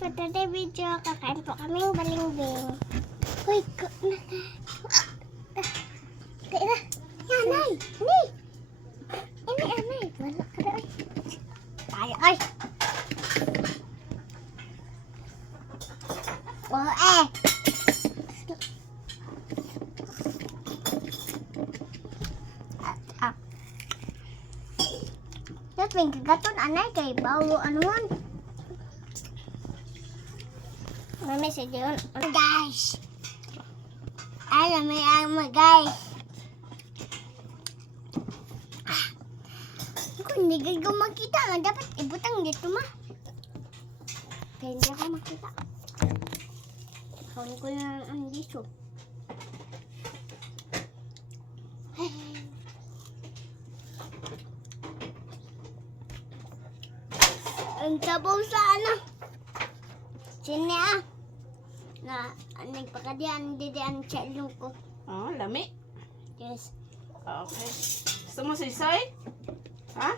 For today video, kakain po kaming balingbing. Uy, ko, na. Yanay, ni. Ini, anay. Wala ka na, ay. Tayo, ay. Oh, eh. Tapos may kagaton, anay, kay bawo, man. May message yun. Guys! Alam mo yan mo, guys. Ah. Kung hindi ko makita, nga dapat ibutang dito, ma. Kaya hindi ako makita. Kawin ko na ang dito. Ang sabaw sa ano? Sini ah. Na, nagpakadian, didian sa ilong ko. Oh, lami. Yes. Okay. Gusto mo sisoy? Ha?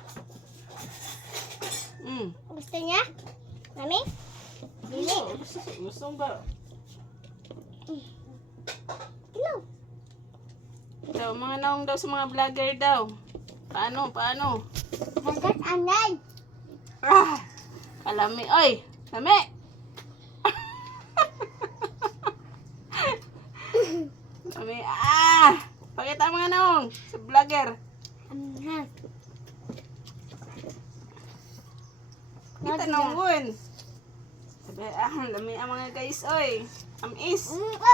Mm. Gusto niya? Mami? Dili. Gusto, gusto mo ba? Hello. Daw, mga naong daw sa mga vlogger daw. Paano, paano? Hagat anay. Ah! Kalami. Oy! Lami! Lami. Ah! Pakita mga naong sa vlogger. Ha. Kita nung won. Sabi, ah, lami ang mga guys, oy. Tamis. Mm.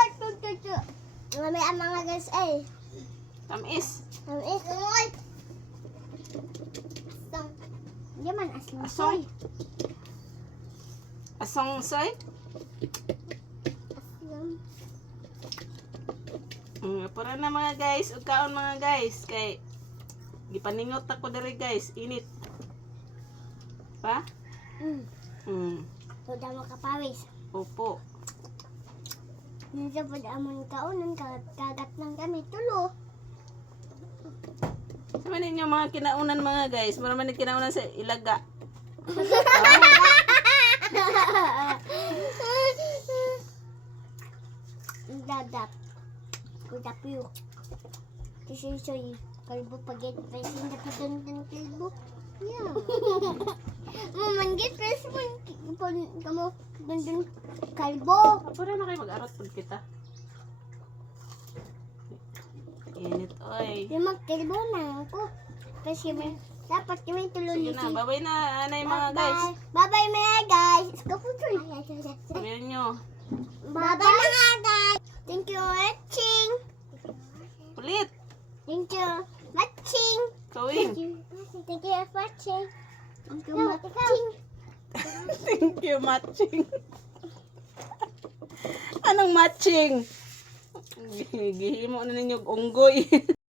Mami ang mga guys ay. Tamis. Mami, ay. Asong. Hindi man asong. Asong. Asong soy. Asong. Mm, para na mga guys, ug kaon mga guys kay gipaningot ako diri guys, init. Pa? Mm. Mm. Tuda mo kapawis. Opo. Nasa po amon kaunan, kagat, lang kami. Tulo. Sa man ninyo mga kinaunan mga guys, mura man ni kinaunan sa ilaga. Dadap. Kudap yu. Tisusoy. Kalbo pagit. Pesin na doon ng kalbo. Yeah. Maman, get press mo. Kamu, doon doon kalbo. Pura na kayo mag-arat pud kita. Init oy. Yung magkalbo na ako. Kasi may, dapat kami tulungan Sige na, babay na anay mga guys. Bye-bye mga guys. Kaputoy. Sabihin nyo. Bye-bye mga guys. Thank you for watching. Ulit. Thank you watching. Kawin. Thank you for watching. Thank you watching. Thank you, matching. Anong matching? Gihimo na ninyo unggoy.